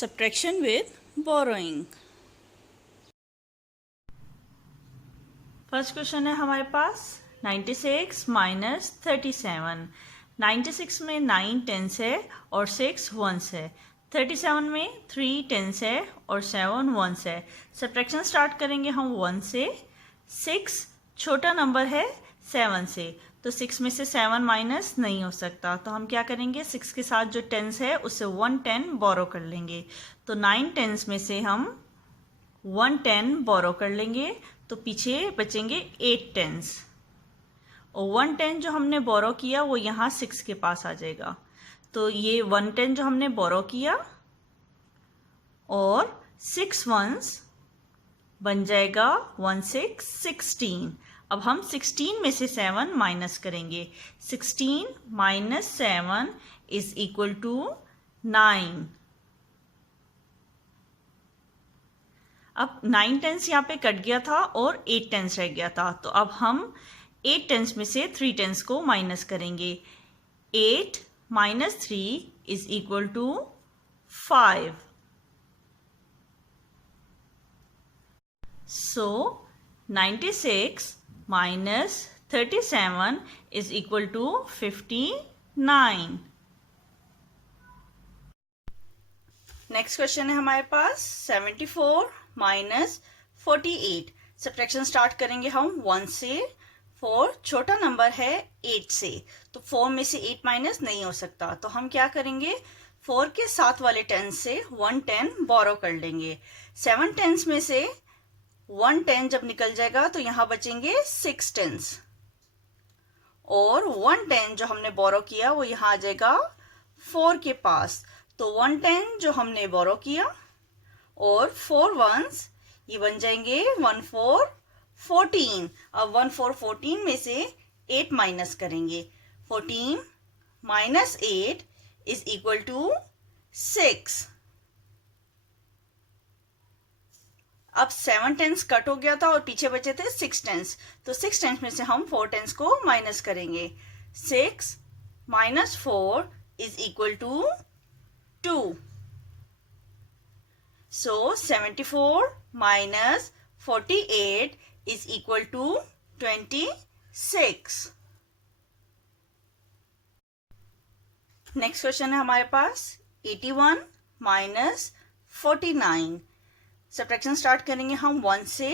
Subtraction with borrowing. First question है हमारे पास 96 minus 37। 96 में 9 टेंस है और 6 वंस है। 37 में 3 टेंस है और 7 वंस है। सब्ट्रैक्शन स्टार्ट करेंगे हम 1 से। 6 छोटा नंबर है 7 से, तो 6 में से 7 माइनस नहीं हो सकता, तो हम क्या करेंगे 6 के साथ जो टेंस है उससे 1 10 बोरो कर लेंगे। तो 9 टेंस में से हम 1 10 बोरो कर लेंगे, तो पीछे बचेंगे 8 टेंस। और 1 10 जो हमने बोरो किया वो यहाँ 6 के पास आ जाएगा। तो ये 1 10 जो हमने बोरो किया और 6 वंस बन जाएगा 1 6 16। अब हम 16 में से 7 माइनस करेंगे। 16 माइनस 7 इज इक्वल टू 9। अब 9 टेंस यहाँ पे कट गया था और 8 टेंस रह गया था, तो अब हम 8 टेंस में से 3 टेंस को माइनस करेंगे। 8 minus 3 is equal to 5। So 96 minus 37 is equal to 59। Next question है हमारे पास 74 माइनस 48। सब्ट्रैक्शन स्टार्ट करेंगे हम 1 से। 4 छोटा नंबर है 8 से, तो 4 में से 8 माइनस नहीं हो सकता, तो हम क्या करेंगे 4 के साथ वाले टेंस से 1 10 बोरो कर लेंगे। 7 टेंस में से 1 10 जब निकल जाएगा तो यहाँ बचेंगे 6 टेंस, और 1 10 जो हमने बोरो किया वो यहाँ आ जाएगा 4 के पास। तो 1 10 जो हमने बोरो किया और 4 वंस ये बन जाएंगे 1 4 14। अब 1 4 14 में से 8 माइनस करेंगे। 14 माइनस 8 इज इक्वल टू 6। अब 7 टेंस कट हो गया था और पीछे बचे थे 6 टेंस, तो 6 टेंस में से हम 4 टेंस को माइनस करेंगे। 6 minus 4 is equal to 2। So 74 minus 48 is equal to 26. Next question है हमारे पास 81 माइनस 49। सब्ट्रैक्शन स्टार्ट करेंगे हम 1 से।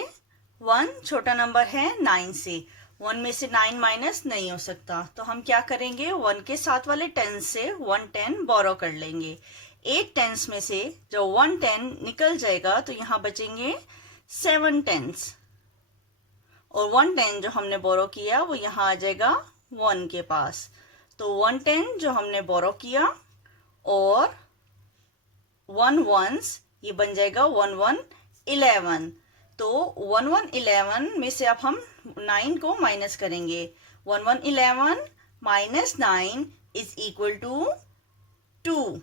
1 छोटा नंबर है 9 से, 1 में से 9 माइनस नहीं हो सकता, तो हम क्या करेंगे 1 के साथ वाले 10 से 1 10 बोरो कर लेंगे। 8 टेंस में से जो 1 10 निकल जाएगा तो यहाँ बचेंगे 7 टेंस, और 1 10 जो हमने बोरो किया वो यहाँ आ जाएगा 1 के पास। तो 1 10 जो हमने बोरो किया और 1 वंस ये बन जाएगा 1 1 11। तो 1 1 11 में से अब हम 9 को माइनस करेंगे। 1 1 11 माइनस 9 इज इक्वल टू 2।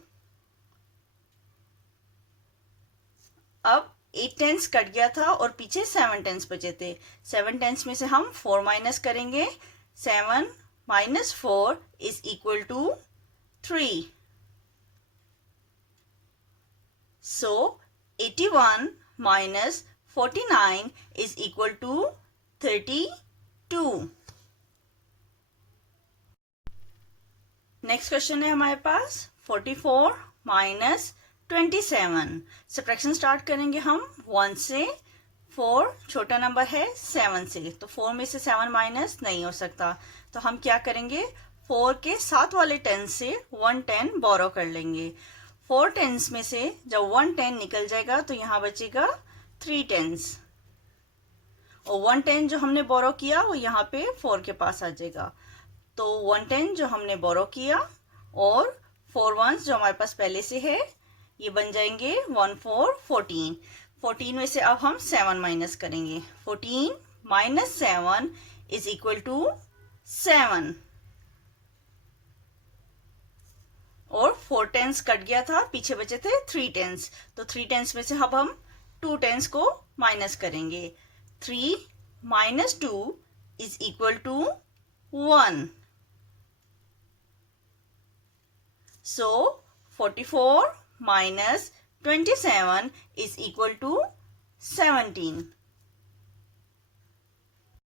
अब 8 टेंस कट गया था और पीछे 7 टेंस बचे थे। 7 टेंस में से हम 4 माइनस करेंगे। 7 minus 4 is equal to 3। So 81 minus 49 is equal to 32। Next question है हमारे पास 44 माइनस 27। सब्ट्रैक्शन स्टार्ट करेंगे हम 1 से। 4 छोटा नंबर है 7 से, तो 4 में से 7 माइनस नहीं हो सकता, तो हम क्या करेंगे 4 के साथ वाले 10 से 1 10 बोरो कर लेंगे। 4 टेंस में से जब 1 10 निकल जाएगा तो यहाँ बचेगा 3 टेंस, और 1 10 जो हमने बोरो किया वो यहाँ पे 4 के पास आ जाएगा। तो 1 10 जो हमने बोरो किया और 4 वंस जो हमारे पास पहले से है ये बन जाएंगे 1 4 14। 14 में से अब हम 7 माइनस करेंगे। 14 माइनस 7 इज इक्वल टू 7, और 4 टेंस कट गया था, पीछे बचे थे 3 टेंस, तो 3 टेंस में से अब हम 2 टेंस को माइनस करेंगे। 3 minus 2 is equal to 1। So 44 minus 27 is equal to 17.